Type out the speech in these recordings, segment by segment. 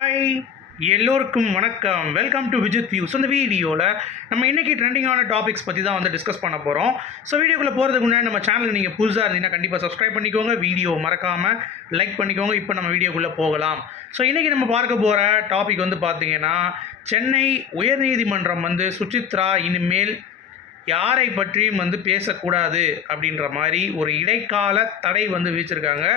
Hi எல்லோருக்கும் வணக்கம். Welcome to Vijith views அந்த வீடியோவில் நம்ம இன்றைக்கி ட்ரெண்டிங்கான டாபிக்ஸ் பற்றி தான் வந்து டிஸ்கஸ் பண்ண போகிறோம் ஸோ வீடியோக்குள்ளே போகிறதுக்கு முன்னாடி நம்ம சேனல் நீங்கள் புதுசாக இருந்தீங்கன்னா கண்டிப்பாக சப்ஸ்கிரைப் பண்ணிக்கோங்க. வீடியோ மறக்காமல் லைக் பண்ணிக்கோங்க. இப்போ நம்ம வீடியோக்குள்ளே போகலாம். ஸோ இன்றைக்கி நம்ம பார்க்க போகிற டாபிக் வந்து பார்த்தீங்கன்னா சென்னை உயர்நீதிமன்றம் வந்து சுசித்ரா இனிமேல் யாரை பற்றியும் வந்து பேசக்கூடாது அப்படின்ற மாதிரி ஒரு இடைக்கால தடை வந்து விதிச்சிருக்காங்க.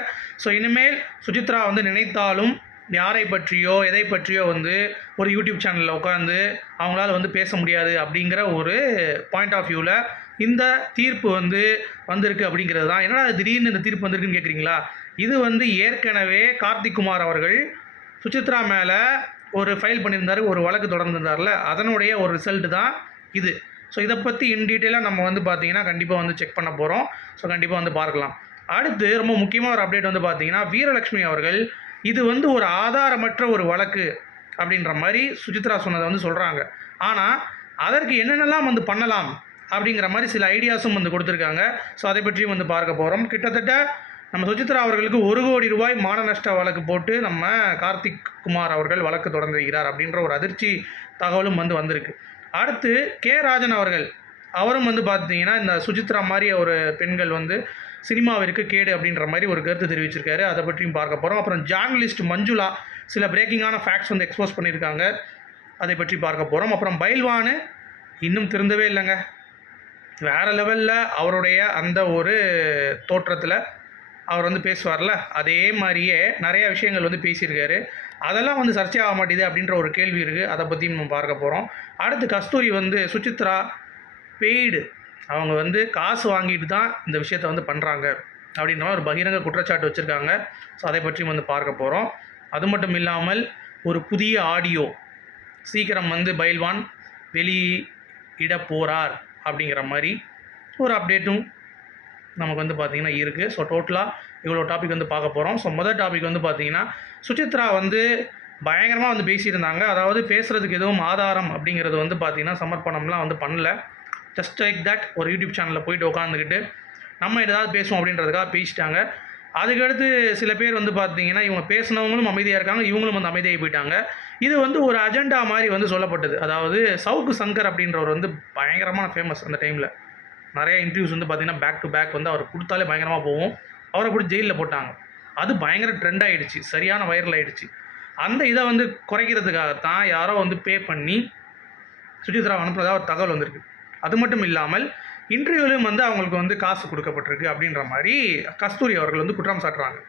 ஸோ இனிமேல் சுசித்ரா வந்து நினைத்தாலும் யாரை பற்றியோ எதை பற்றியோ வந்து ஒரு யூடியூப் சேனலில் உட்காந்து அவங்களால வந்து பேச முடியாது அப்படிங்கிற ஒரு பாயிண்ட் ஆஃப் வியூவில் இந்த தீர்ப்பு வந்து வந்திருக்கு அப்படிங்கிறது தான். என்னடா திடீர்னு இந்த தீர்ப்பு வந்திருக்குன்னு கேட்குறீங்களா இது வந்து ஏற்கனவே கார்த்திக் குமார் அவர்கள் சுசித்ரா மேலே ஒரு ஃபைல் பண்ணியிருந்தாரு ஒரு வழக்கு தொடர்ந்திருந்தார்ல. அதனுடைய ஒரு ரிசல்ட் தான் இது. ஸோ இதை பற்றி இன் டீட்டெயிலாக நம்ம வந்து பார்த்தீங்கன்னா கண்டிப்பாக வந்து செக் பண்ண போகிறோம் ஸோ கண்டிப்பாக வந்து பார்க்கலாம். அடுத்து ரொம்ப முக்கியமாக ஒரு அப்டேட் வந்து பார்த்தீங்கன்னா வீரலட்சுமி அவர்கள் இது வந்து ஒரு ஆதாரமற்ற ஒரு வழக்கு அப்படின்ற மாதிரி சுஜித்ரா சொன்னதை வந்து சொல்கிறாங்க ஆனால் அதற்கு என்னென்னலாம் வந்து பண்ணலாம் அப்படிங்கிற மாதிரி சில ஐடியாஸும் வந்து கொடுத்துருக்காங்க. ஸோ அதை பற்றியும் வந்து பார்க்க போகிறோம் கிட்டத்தட்ட நம்ம சுஜித்ரா அவர்களுக்கு ஒரு கோடி ரூபாய் மான நஷ்ட வழக்கு போட்டு நம்ம கார்த்திக் குமார் அவர்கள் வழக்கு தொடங்குகிறார் அப்படின்ற ஒரு அதிர்ச்சி தகவலும் வந்து வந்திருக்கு. அடுத்து கே ராஜன் அவர்கள். அவரும் வந்து பார்த்தீங்கன்னா இந்த சுஜித்ரா மாதிரி ஒரு பெண்கள் வந்து சினிமாவிற்கு கேடு அப்படின்ற மாதிரி ஒரு கருத்து தெரிவிச்சிருக்காரு. அதை பற்றியும் பார்க்க போகிறோம் அப்புறம் ஜேர்னலிஸ்ட் மஞ்சுளா சில பிரேக்கிங்கான ஃபேக்ட்ஸ் வந்து எக்ஸ்போஸ் பண்ணியிருக்காங்க. அதை பற்றி பார்க்க போகிறோம் அப்புறம் பைல்வானு இன்னும் திருந்தவே இல்லைங்க. வேறு லெவலில் அவருடைய அந்த ஒரு தோற்றத்தில் அவர் வந்து பேசுவார்ல அதே மாதிரியே நிறைய விஷயங்கள் வந்து பேசியிருக்காரு. அதெல்லாம் வந்து சர்ச்சை ஆக மாட்டேது அப்படின்ற ஒரு கேள்வி இருக்குது அதை பற்றியும் நம்ம பார்க்க போகிறோம் அடுத்து கஸ்தூரி வந்து சுசித்ரா பெய்டு அவங்க வந்து காசு வாங்கிட்டு தான் இந்த விஷயத்த வந்து பண்ணுறாங்க அப்படின்ற ஒரு பகிரங்க குற்றச்சாட்டு வச்சுருக்காங்க. ஸோ அதை பற்றியும் வந்து பார்க்க போகிறோம் அது மட்டும் இல்லாமல் ஒரு புதிய ஆடியோ சீக்கிரம் வந்து பைல்வான் வெளியிட போகிறார் அப்படிங்கிற மாதிரி ஒரு அப்டேட்டும் நமக்கு வந்து பார்த்திங்கன்னா இருக்குது ஸோ டோட்டலாக இவ்வளோ டாபிக் வந்து பார்க்க போகிறோம் ஸோ மொதல் டாபிக் வந்து பார்த்திங்கன்னா சுசித்ரா வந்து பயங்கரமாக வந்து பேசியிருந்தாங்க அதாவது பேசுகிறதுக்கு எதுவும் ஆதாரம் அப்படிங்கிறது வந்து பார்த்திங்கன்னா சமர்ப்பணம்லாம் வந்து பண்ணல. ஜஸ்ட் லைக் தட் ஒரு யூடியூப் சேனலில் போயிட்டு உட்காந்துக்கிட்டு நம்ம ஏதாவது பேசுவோம் அப்படின்றதுக்காக பேசிட்டாங்க. அதுக்கடுத்து சில பேர் வந்து பார்த்தீங்கன்னா இவங்க பேசினவங்களும் அமைதியாக இருக்காங்க இவங்களும் வந்து அமைதியாகி போயிட்டாங்க. இது வந்து ஒரு அஜெண்டா மாதிரி வந்து சொல்லப்பட்டது. அதாவது சவுக்கு சங்கர் அப்படின்றவர் வந்து பயங்கரமான ஃபேமஸ் அந்த டைமில் நிறைய இன்டர்வியூஸ் வந்து பார்த்தீங்கன்னா பேக் டு பேக் வந்து அவர் கொடுத்தாலே பயங்கரமாக போகும். அவரை கூட ஜெயிலில் போட்டாங்க. அது பயங்கர ட்ரெண்ட் ஆகிடுச்சு சரியான வைரல் ஆகிடுச்சு அந்த இதை வந்து குறைக்கிறதுக்காகத்தான் யாரோ வந்து பே பண்ணி சுஜித்ரா அனுப்புறதா ஒரு தகவல் வந்திருக்கு. அது மட்டும் இல்லாமல் இன்டர்வியூலையும் வந்து அவங்களுக்கு வந்து காசு கொடுக்கப்பட்டிருக்கு அப்படின்ற மாதிரி கஸ்தூரி அவர்கள் வந்து குற்றம் சாட்டுறாங்க.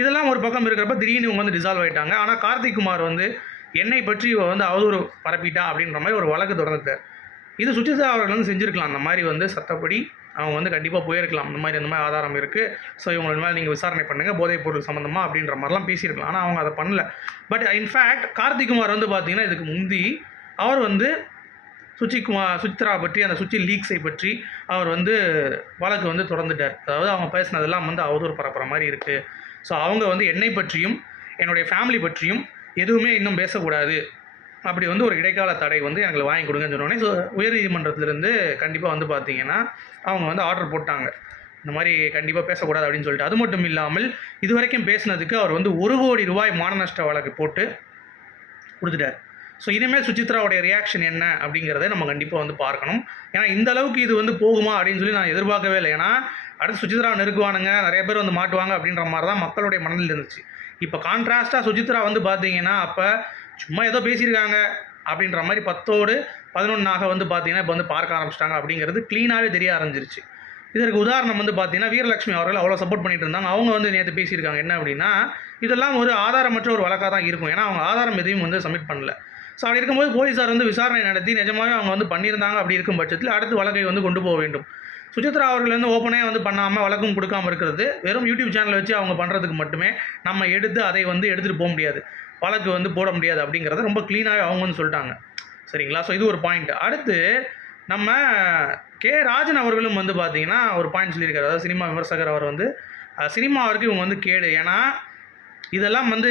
இதெல்லாம் ஒரு பக்கம் இருக்கிறப்ப திடீர்னு இவங்க வந்து டிசால்வ் ஆகிட்டாங்க ஆனால் கார்த்திக் குமார் வந்து என்னை பற்றி இவ வந்து அவதூறு பரப்பிட்டா அப்படின்ற மாதிரி ஒரு வழக்கு தொடர்ந்துட்டார் இது சுஜிதா அவர்கள் வந்து செஞ்சுருக்கலாம். அந்த மாதிரி வந்து சத்தப்படி அவங்க வந்து கண்டிப்பாக போயிருக்கலாம். இந்த மாதிரி அந்த மாதிரி ஆதாரம் இருக்குது ஸோ இவங்கள மேலே நீங்கள் விசாரணை பண்ணுங்கள் போதைப் பொருள் சம்மந்தமாக அப்படின்ற மாதிரிலாம் பேசியிருக்கலாம். ஆனால் அவங்க அதை பண்ணல. பட் இன்ஃபேக்ட் கார்த்திக் குமார் வந்து பார்த்திங்கன்னா இதுக்கு முந்தி அவர் வந்து சுச்சிக்குமார் சுச்சித்ரா பற்றி அந்த சுச்சி லீக்ஸை பற்றி அவர் வந்து வழக்கு வந்து தொடர்ந்துட்டார். அதாவது அவங்க பேசினதெல்லாம் வந்து அவதூறு பரப்புற மாதிரி இருக்குது ஸோ அவங்க வந்து என்னை பற்றியும் என்னுடைய ஃபேமிலி பற்றியும் எதுவுமே இன்னும் பேசக்கூடாது. அப்படி வந்து ஒரு இடைக்கால தடை வந்து எங்களுக்கு வாங்கி கொடுங்கன்னு சொன்னோடனே ஸோ உயர்நீதிமன்றத்திலேருந்து கண்டிப்பாக வந்து பார்த்தீங்கன்னா அவங்க வந்து ஆர்டர் போட்டாங்க. இந்த மாதிரி கண்டிப்பாக பேசக்கூடாது அப்படின்னு சொல்லிட்டு. அது மட்டும் இல்லாமல் இதுவரைக்கும் பேசினதுக்கு அவர் வந்து ஒரு கோடி ரூபாய் மானநஷ்ட வழக்கு போட்டு கொடுத்துட்டார். ஸோ இனிமேல் சுசித்ராவுடைய ரியாக்ஷன் என்ன அப்படிங்கிறத நம்ம கண்டிப்பாக வந்து பார்க்கணும். ஏன்னா இந்த அளவுக்கு இது வந்து போகுமா அப்படின்னு சொல்லி நான் எதிர்பார்க்கவே இல்லை. ஏன்னா அடுத்து சுச்சித்ரா நெருக்குவானுங்க நிறைய பேர் வந்து மாட்டுவாங்க அப்படின்ற மாதிரி தான் மக்களுடைய மனதில் இருந்துச்சு. இப்போ கான்ட்ராஸ்ட்டாக சுஜித்ரா வந்து பார்த்தீங்கன்னா அப்போ சும்மா ஏதோ பேசியிருக்காங்க அப்படின்ற மாதிரி பத்தோடு பதினொன்றாக வந்து பார்த்தீங்கன்னா இப்போ வந்து பார்க்க ஆரம்பிச்சிட்டாங்க அப்படிங்கிறது க்ளீனாகவே தெரிய ஆரம்பிச்சிருச்சு. இதற்கு உதாரணம் வந்து பார்த்தீங்கன்னா வீரலட்சுமி அவர்கள் அவ்வளோ சப்போர்ட் பண்ணிட்டு இருந்தாங்க. அவங்க வந்து நேற்று பேசியிருக்காங்க. என்ன அப்படின்னா இதெல்லாம் ஒரு ஆதாரமற்ற ஒரு வழக்காக தான் இருக்கும். ஏன்னா அவங்க ஆதாரம் எதையும் வந்து சப்மிட் பண்ணல. ஸோ அப்படி இருக்கும்போது போலீஸார் வந்து விசாரணை நடத்தி நிஜமாவே அவங்க வந்து பண்ணியிருந்தாங்க அப்படி இருக்கும் பட்சத்தில் அடுத்து வழக்கை வந்து கொண்டு போக வேண்டும். சுஜித்ரா அவர்கள் வந்து ஓப்பனே வந்து பண்ணாமல் வழக்கம் கொடுக்காம இருக்கிறது. வெறும் யூடியூப் சேனலை வச்சு அவங்க பண்ணுறதுக்கு மட்டுமே நம்ம எடுத்து அதை வந்து எடுத்துகிட்டு போக முடியாது. வழக்கு வந்து போட முடியாது அப்படிங்கிறத ரொம்ப க்ளீனாகவே அவங்க வந்து சொல்லிட்டாங்க. சரிங்களா? ஸோ இது ஒரு பாயிண்ட் அடுத்து நம்ம கே ராஜன் அவர்களும் வந்து பார்த்தீங்கன்னா ஒரு பாயிண்ட் சொல்லியிருக்காரு. அதாவது சினிமா விமர்சகர் அவர் வந்து சினிமாவிற்கு இவங்க வந்து கேடு. ஏன்னா இதெல்லாம் வந்து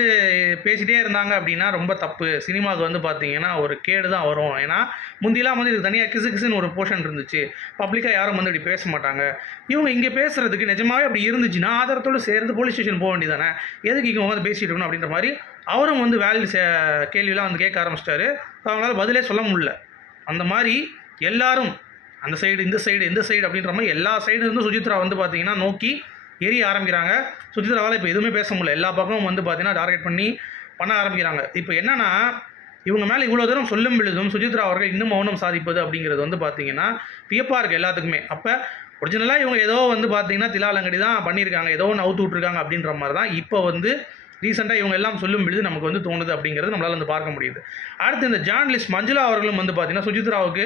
பேசிகிட்டே இருந்தாங்க அப்படின்னா ரொம்ப தப்பு. சினிமாவுக்கு வந்து பார்த்தீங்கன்னா ஒரு கேடு தான் வரும். ஏன்னா முந்திலாம் வந்து இது தனியாக கிசு கிசுன்னு ஒரு போர்ஷன் இருந்துச்சு. பப்ளிக்காக யாரும் வந்து இப்படி பேச மாட்டாங்க. இவங்க இங்கே பேசுகிறதுக்கு நிஜமாவே அப்படி இருந்துச்சுன்னா ஆதாரத்தோடு சேர்ந்து போலீஸ் ஸ்டேஷன் போக வேண்டியதானே எதுக்கு இங்கே வந்து பேசிகிட்டு இருக்கணும் அப்படின்ற மாதிரி அவரும் வந்து வேல்யூ சே கேள்வியெலாம் வந்து கேட்க ஆரம்பிச்சிட்டாரு. அவங்களால பதிலே சொல்ல முடியல. அந்த மாதிரி எல்லாரும் அந்த சைடு இந்த சைடு இந்த சைடு அப்படின்ற மாதிரி எல்லா சைடு இருந்தும் சுஜித்ரா வந்து பார்த்தீங்கன்னா நோக்கி எரிய ஆரம்பிக்கிறாங்க. சுஜித்ராவால் இப்போ எதுவுமே பேச முடியல. எல்லா பக்கமும் வந்து பார்த்தீங்கன்னா டார்கெட் பண்ணி பண்ண ஆரம்பிக்கிறாங்க. இப்போ என்னன்னா இவங்க மேலே இவ்வளோ தூரம் சொல்லும் பொழுதும் சுஜித்ரா அவர்கள் இன்னும் மௌனம் சாதிப்பது அப்படிங்கிறது வந்து பார்த்தீங்கன்னா வியப்பாக இருக்குது எல்லாத்துக்குமே. அப்போ ஒரிஜினலாக இவங்க ஏதோ வந்து பார்த்தீங்கன்னா திலாலங்கடி தான் பண்ணியிருக்காங்க. ஏதோ ஒன்று அவுத்து விட்ருக்காங்க அப்படின்ற மாதிரி தான் இப்போ வந்து ரீசெண்டாக இவங்க எல்லாம் சொல்லும் பொழுது நமக்கு வந்து தோணுது அப்படிங்கிறது நம்மளால் வந்து பார்க்க முடியுது. அடுத்து இந்த ஜேர்னலிஸ்ட் மஞ்சுளா அவர்களும் வந்து பார்த்தீங்கன்னா சுஜித்ராவுக்கு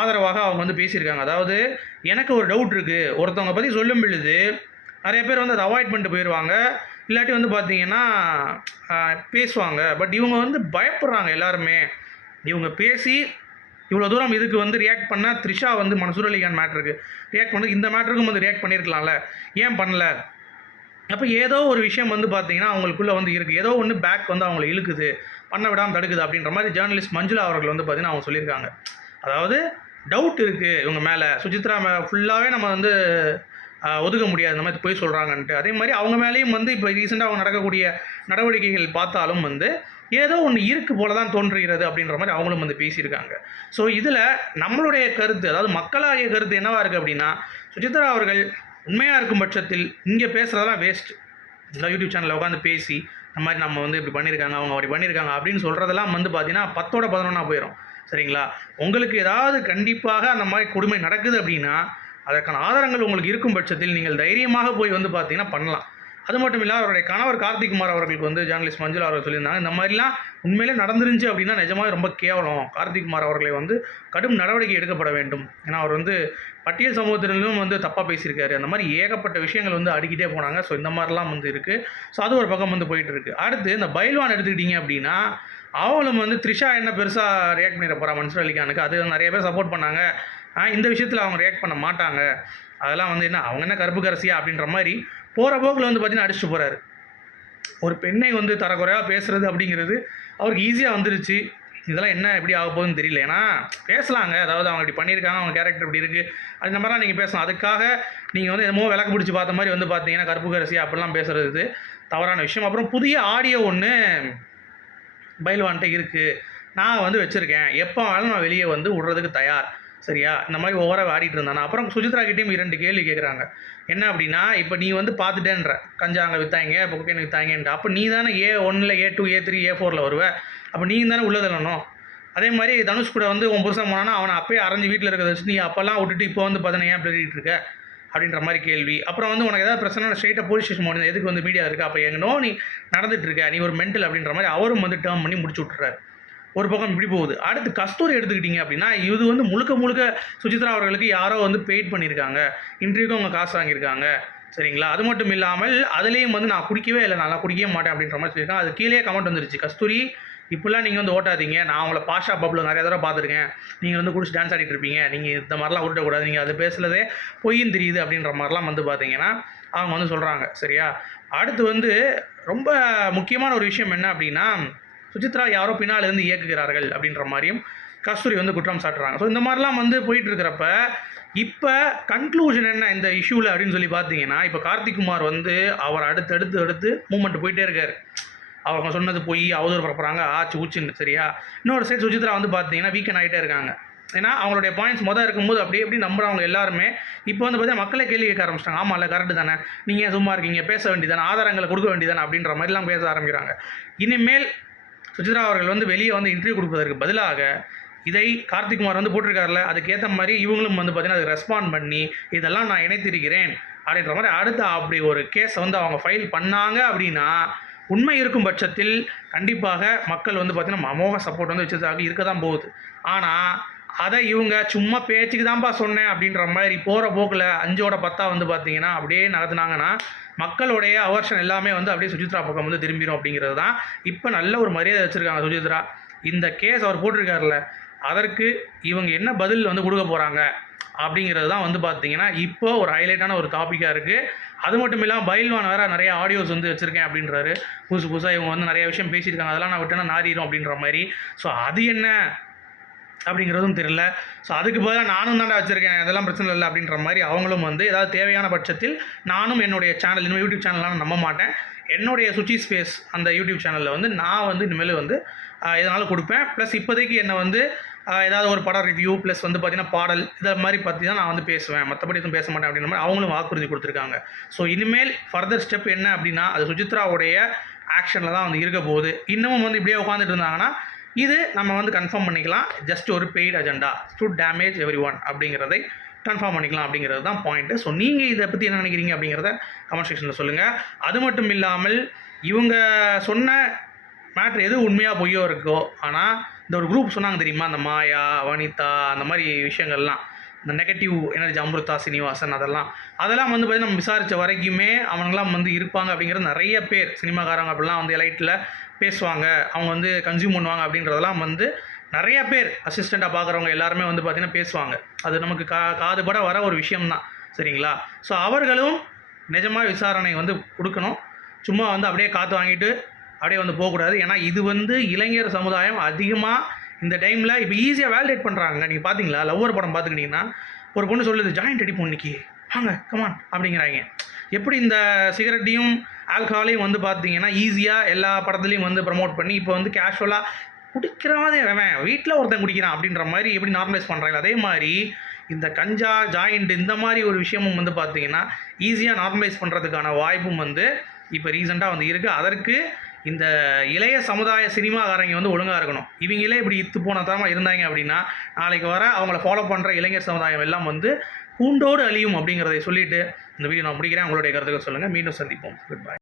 ஆதரவாக அவங்க வந்து பேசியிருக்காங்க. அதாவது எனக்கு ஒரு டவுட் இருக்குது ஒருத்தவங்க பற்றி சொல்லும் பொழுது நிறைய பேர் வந்து அதை அவாய்ட் பண்ணிட்டு போயிடுவாங்க இல்லாட்டி வந்து பார்த்தீங்கன்னா பேசுவாங்க. பட் இவங்க வந்து பயப்படுறாங்க எல்லாருமே. இவங்க பேசி இவ்வளோ தூரம் இதுக்கு வந்து ரியாக்ட் பண்ண த்ரிஷா வந்து மனசுரலிகான் அலிகான் மேட்ருக்கு ரியாக்ட் பண்ணது இந்த மேட்ருக்கும் வந்து ரியாக்ட் பண்ணியிருக்கலாம்ல ஏன் பண்ணல? அப்போ ஏதோ ஒரு விஷயம் வந்து பார்த்தீங்கன்னா அவங்களுக்குள்ளே வந்து இருக்குது ஏதோ ஒன்று பேக் வந்து அவங்களை இழுக்குது. பண்ண விடாமல் தடுக்குது அப்படின்ற மாதிரி ஜேர்னலிஸ்ட் மஞ்சுளா அவர்கள் வந்து பார்த்தீங்கன்னா அவங்க சொல்லியிருக்காங்க. அதாவது டவுட் இருக்குது இவங்க மேலே. சுசித்ரா மே ஃபுல்லாகவே நம்ம வந்து ஒதுக்க முடியாது. இந்த மாதிரி போய் சொல்கிறாங்கன்ட்டு அதே மாதிரி அவங்க மேலேயும் வந்து இப்போ ரீசெண்டாக அவங்க நடக்கக்கூடிய நடவடிக்கைகள் பார்த்தாலும் வந்து ஏதோ ஒன்று இருக்கு போல தான் தோன்றுகிறது அப்படின்ற மாதிரி அவங்களும் வந்து பேசியிருக்காங்க. ஸோ இதில் நம்மளுடைய கருத்து அதாவது மக்களாகிய கருத்து என்னவாக இருக்குது அப்படின்னா சுஜித்ரா அவர்கள் உண்மையாக இருக்கும் பட்சத்தில் இங்கே பேசுகிறதெல்லாம் வேஸ்ட் இந்த யூடியூப் சேனலில் உட்காந்து பேசி இந்த மாதிரி நம்ம வந்து இப்படி பண்ணியிருக்காங்க அவங்க அப்படி பண்ணியிருக்காங்க அப்படின்னு சொல்கிறதெல்லாம் வந்து பார்த்தீங்கன்னா பத்தோட பதினொன்றா போயிடும் சரிங்களா? உங்களுக்கு ஏதாவது கண்டிப்பாக அந்த மாதிரி கொடுமை நடக்குது அப்படின்னா அதற்கான ஆதாரங்கள் உங்களுக்கு இருக்கும் பட்சத்தில் நீங்கள் தைரியமாக போய் வந்து பார்த்தீங்கன்னா பண்ணலாம். அது மட்டும் இல்லாமல் அவருடைய கணவர் கார்த்திக் குமார் அவர்களுக்கு வந்து ஜேர்னலிஸ்ட் மஞ்சுளா அவர்கள் சொல்லியிருந்தாங்க. இந்த மாதிரிலாம் உண்மையிலே நடந்துருந்துச்சு அப்படின்னா நிஜமாவே ரொம்ப கேவலம். கார்த்திக் குமார் அவர்களை வந்து கடும் நடவடிக்கை எடுக்கப்பட வேண்டும். ஏன்னா அவர் வந்து பட்டியல் சமூகத்திலும் வந்து தப்பாக பேசியிருக்காரு. அந்த மாதிரி ஏகப்பட்ட விஷயங்கள் வந்து அடிக்கிட்டே போனாங்க. ஸோ இந்த மாதிரிலாம் வந்து இருக்குது ஸோ அது ஒரு பக்கம் வந்து போயிட்டு இருக்குது அடுத்து இந்த பைல்வான் எடுத்துக்கிட்டீங்க அப்படின்னா அவங்களும் வந்து த்ரிஷா என்ன பெருசாக ரியாக்ட் பண்ணிட போகிறா மன்சூர் அலிகானுக்கு. அது நிறைய பேர் சப்போர்ட் பண்ணாங்க. ஆனால் இந்த விஷயத்தில் அவங்க ரியாக்ட் பண்ண மாட்டாங்க. அதெல்லாம் வந்து என்ன அவங்க என்ன கருப்பு கரசியா அப்படின்ற மாதிரி போகிற போக்கில் வந்து பார்த்தீங்கன்னா அடிச்சுட்டு போகிறாரு ஒரு பெண்ணை வந்து தரக்குறையாக பேசுகிறது அப்படிங்கிறது அவருக்கு ஈஸியாக வந்துருச்சு. இதெல்லாம் என்ன எப்படி ஆக போகுதுன்னு தெரியல. ஏன்னா பேசலாங்க. அதாவது அவங்க இப்படி பண்ணியிருக்காங்க அவங்க கேரக்டர் இப்படி இருக்குது அது மாதிரிலாம் நீங்கள் பேசலாம். அதுக்காக நீங்கள் வந்து என்னமோ விளக்கு பிடிச்சி பார்த்த மாதிரி வந்து பார்த்தீங்கன்னா கருப்பு கரசி அப்படிலாம் பேசுறது தவறான விஷயம். அப்புறம் புதிய ஆடியோ ஒன்று பயில்வான்ட்ட இருக்குது நான் வந்து வச்சுருக்கேன். எப்போ வேணாலும் நான் வெளியே வந்து விடுறதுக்கு தயார். சரியா? இந்த மாதிரி ஓவராக ஆடிட்டு இருந்தானா? அப்புறம் சுஜித்ரா கிட்டேயும் இரண்டு கேள்வி கேட்குறாங்க என்ன அப்படின்னா இப்போ நீ வந்து பார்த்துட்டேன்ற. கஞ்சாங்க விற்றாங்க குக்கேன் விற்றாங்கன்ட்டு அப்போ நீ தானே ஏ ஒன்னில் ஏ டூ ஏ த்ரீ ஏ ஃபோரில் வருவ. அப்போ நீ தானே உள்ள தள்ளணும். அதே மாதிரி தனுஷ் கூட வந்து உன் புருஷன் போனானா அவனை அப்பயே அரைஞ்சு வீட்டில் இருக்கிறத வச்சு நீ அப்போல்லாம் விட்டுட்டு இப்போ வந்து பார்த்தீங்கன்னா ஏன் பெருகிட்டு இருக்க? அப்படின்ற மாதிரி கேள்வி. அப்புறம் வந்து உனக்கு ஏதாவது பிரச்சனை ஸ்ட்ரைட்டாக போலீஸ் ஸ்டேஷன் போனது எதுக்கு வந்து மீடியா இருக்கா? அப்போ எங்கனோ நீ நடந்துட்டு இருக்க. நீ ஒரு மென்டல் அப்படின்ற மாதிரி அவரும் வந்து டேர்ம் பண்ணி முடிச்சு விட்டுறாரு. ஒரு பக்கம் இப்படி போகுது. அடுத்து கஸ்தூரி எடுத்துக்கிட்டீங்க அப்படின்னா இது வந்து முழுக்க முழுக்க சுஜித்ரா அவர்களுக்கு யாரோ வந்து பெய்ட் பண்ணியிருக்காங்க. இன்டர்வியூக்கு அவங்க காசு வாங்கியிருக்காங்க. சரிங்களா? அது மட்டும் இல்லாமல் அதுலேயும் வந்து நான் குடிக்கவே இல்லை நல்லா குடிக்கவே மாட்டேன் அப்படின்ற மாதிரி சொல்லியிருக்கேன் அது கீழே கமெண்ட் வந்துருச்சு. கஸ்தூரி இப்படிலாம் நீங்கள் வந்து ஓட்டாதீங்க. நான் உங்களை பாஷா பப்பில் நிறைய தடவை பார்த்துருக்கேன். நீங்கள் வந்து குடிச்சு டான்ஸ் ஆடிட்டு இருப்பீங்க. நீங்கள் இந்த மாதிரிலாம் உருட்டக்கூடாது. நீங்கள் அது பேசுகிறதே பொய்யும் தெரியுது அப்படின்ற மாதிரிலாம் வந்து பார்த்தீங்கன்னா அவங்க வந்து சொல்கிறாங்க சரியா? அடுத்து வந்து ரொம்ப முக்கியமான ஒரு விஷயம் என்ன அப்படின்னா சுசித்ரா யாரோ பின்னால் இருந்து இயக்குகிறார்கள் அப்படின்ற மாதிரியும் கஸ்தூரி வந்து குற்றம் சாட்டுறாங்க. ஸோ இந்த மாதிரிலாம் வந்து போயிட்டு இருக்கிறப்ப இப்போ கன்க்ளூஷன் என்ன இந்த இஷ்யூவில் அப்படின்னு சொல்லி பார்த்தீங்கன்னா இப்போ கார்த்திக் குமார் வந்து அவர் அடுத்து அடுத்து அடுத்து மூமெண்ட் போயிட்டே இருக்கார். அவங்க சொன்னது போய் அவதூறு பரப்புறாங்க ஆச்சு ஊச்சுன்னு சரியா? இன்னொரு சைடு சுஜித்ரா வந்து பார்த்தீங்கன்னா வீக்கெண்ட் ஆகிட்டே இருக்காங்க. ஏன்னா அவங்களுடைய பாயிண்ட்ஸ் மொதல் இருக்கும்போது அப்படியே எப்படி நம்புறவங்க எல்லாருமே இப்போ வந்து பார்த்தீங்கன்னா மக்களை கேள்வி கேட்க ஆரம்பிச்சிட்டாங்க. இல்லை கரெக்டு தானே. நீங்கள் சும்மா இருக்கீங்க? பேச வேண்டியதானே ஆதாரங்களை கொடுக்க வேண்டியதானே அப்படின்ற மாதிரிலாம் பேச ஆரம்பிக்கிறாங்க. இனிமேல் சுசித்ரா அவர்கள் வந்து வெளியே வந்து இன்டர்வியூ கொடுப்பதற்கு பதிலாக இதை கார்த்திக்குமார் வந்து போட்டிருக்காருல அதுக்கேற்ற மாதிரி இவங்களும் வந்து பார்த்தீங்கன்னா அதுக்கு ரெஸ்பாண்ட் பண்ணி இதெல்லாம் நான் இணைத்திருக்கிறேன் அப்படின்ற மாதிரி அடுத்து அப்படி ஒரு கேஸை வந்து அவங்க ஃபைல் பண்ணாங்க அப்படின்னா உண்மை இருக்கும் பட்சத்தில் கண்டிப்பாக மக்கள் வந்து பார்த்தீங்கன்னா அமோக சப்போர்ட் வந்து வச்சதாக இருக்க தான் போகுது. ஆனால் அதை இவங்க சும்மா பேச்சுக்கு தான்ப்பா சொன்னேன் அப்படின்ற மாதிரி போகிற போக்கில் அஞ்சோட பத்தா வந்து பார்த்தீங்கன்னா அப்படியே நகர்த்துனாங்கன்னா மக்களுடைய அவர்ஷன் எல்லாமே வந்து அப்படியே சுஜித்ரா பக்கம் வந்து திரும்பிடும் அப்படிங்கிறது தான் இப்போ நல்ல ஒரு மரியாதை வச்சுருக்காங்க சுஜித்ரா. இந்த கேஸ் அவர் போட்டிருக்காருல அதற்கு இவங்க என்ன பதில் வந்து கொடுக்க போகிறாங்க அப்படிங்கிறது தான் வந்து பார்த்தீங்கன்னா இப்போ ஒரு ஹைலைட்டான ஒரு டாப்பிக்காக இருக்குது அது மட்டும் இல்லாமல் பைல்வான் வேறு நிறைய ஆடியோஸ் வந்து வச்சுருக்கேன் அப்படின்றாரு. புதுசு புதுசாக இவங்க வந்து நிறைய விஷயம் பேசியிருக்காங்க. அதெல்லாம் நான் விட்டேன்னா நாரிடும் அப்படின்ற மாதிரி. ஸோ அது என்ன? அப்படிங்கிறதும் தெரியல. ஸோ அதுக்கு பதிலாக நானும் தான் வச்சுருக்கேன். அதெல்லாம் பிரச்சனை இல்லை அப்படின்ற மாதிரி அவங்களும் வந்து ஏதாவது தேவையான பட்சத்தில் நானும் என்னுடைய சேனல் இன்னும் யூடியூப் சேனல்லாம் நம்ப மாட்டேன். என்னுடைய சுச்சி ஸ்பேஸ் அந்த யூடியூப் சேனலில் வந்து நான் வந்து இனிமேல் வந்து இதனால் எதனாலும் கொடுப்பேன். ப்ளஸ் இப்போதைக்கு என்னை வந்து ஏதாவது ஒரு படம் ரிவ்யூ ப்ளஸ் வந்து பார்த்தீங்கன்னா பாடல் இதை மாதிரி பற்றி தான் நான் வந்து பேசுவேன். மற்றபடி எதுவும் பேச மாட்டேன் அப்படின்ற மாதிரி அவங்களும் வாக்குறுதி கொடுத்துருக்காங்க. ஸோ இனிமேல் ஃபர்தர் ஸ்டெப் என்ன அப்படின்னா அது சுஜித்ராவுடைய ஆக்ஷனில் தான் வந்து இருக்க போகுது. இன்னமும் வந்து இப்படியே உட்காந்துட்டு இருந்தாங்கன்னா இது நம்ம வந்து கன்ஃபார்ம் பண்ணிக்கலாம். ஜஸ்ட் ஒரு paid agenda to damage everyone அப்படிங்கிறதை கன்ஃபார்ம் பண்ணிக்கலாம் அப்படிங்கிறது தான் பாயிண்ட்டு ஸோ நீங்கள் இதை பற்றி என்ன நினைக்கிறீங்க அப்படிங்கிறத கமெண்ட் செக்ஷனில் சொல்லுங்கள் அது மட்டும் இல்லாமல் இவங்க சொன்ன மேட்ரு எது உண்மையாக பொய்யோ இருக்கோ ஆனால் இந்த ஒரு குரூப் சொன்னாங்க தெரியுமா? அந்த மாயா வனிதா அந்த மாதிரி விஷயங்கள்லாம். இந்த நெகட்டிவ் எனர்ஜி அமிர்தா சீனிவாசன் அதெல்லாம். அதெல்லாம் வந்து பார்த்தீங்கன்னா நம்ம விசாரித்த வரைக்குமே அவங்களாம் வந்து இருப்பாங்க அப்படிங்கிறது நிறைய பேர். சினிமாக்காரங்க அப்படிலாம் வந்து எலைட்டில் பேசுவாங்க அவங்க வந்து கன்சியூம் பண்ணுவாங்க அப்படின்றதெல்லாம் வந்து நிறைய பேர் அசிஸ்டண்ட்டாக பார்க்குறவங்க எல்லாருமே வந்து பார்த்திங்கன்னா பேசுவாங்க. அது நமக்கு கா காதுபட வர ஒரு விஷயம்தான். சரிங்களா? ஸோ அவர்களும் நிஜமாக விசாரணை வந்து கொடுக்கணும். சும்மா வந்து அப்படியே காற்று வாங்கிட்டு அப்படியே வந்து போகக்கூடாது. ஏன்னா இது வந்து இளைஞர் சமுதாயம் அதிகமாக இந்த டைமில் இப்போ ஈஸியாக வேலிடேட் பண்ணுறாங்க நீங்கள் பார்த்தீங்களா லவ்வர் படம் பார்த்துக்கிட்டிங்கன்னா ஒரு பொண்ணு சொல்லுது ஜாயிண்ட் அடிப்போம் இன்னைக்கு வாங்க கமான் அப்படிங்கிறாங்க. எப்படி இந்த சிகரெட்டையும் ஆல்கஹாலையும் வந்து பார்த்தீங்கன்னா ஈஸியாக எல்லா படத்துலையும் வந்து ப்ரமோட் பண்ணி இப்போ வந்து கேஷுவலாக குடிக்கிறவன் அவன். வீட்டில் ஒருத்தன் குடிக்கிறான் அப்படின்ற மாதிரி எப்படி நார்மலைஸ் பண்ணுறாங்க அதே மாதிரி இந்த கஞ்சா ஜாயிண்ட் இந்த மாதிரி ஒரு விஷயமும் வந்து பார்த்தீங்கன்னா ஈஸியாக நார்மலைஸ் பண்ணுறதுக்கான வாய்ப்பும் வந்து இப்போ ரீசெண்டாக வந்து இருக்குது அதற்கு இந்த இளைய சமுதாய சினிமாக்காரங்க வந்து ஒழுங்காக இருக்கணும். இவங்களே இப்படி இத்து போன தரமாக இருந்தாங்க அப்படின்னா நாளைக்கு வர அவங்கள ஃபாலோ பண்ணுற இளைஞர் சமுதாயம் எல்லாம் வந்து பூண்டோடு அழியும் அப்படிங்கிறதை சொல்லிட்டு இந்த வீடியோ நான் முடிக்கிறேன். உங்களுடைய கருத்துக்கள் சொல்லுங்கள் மீண்டும் சந்திப்போம். Good bye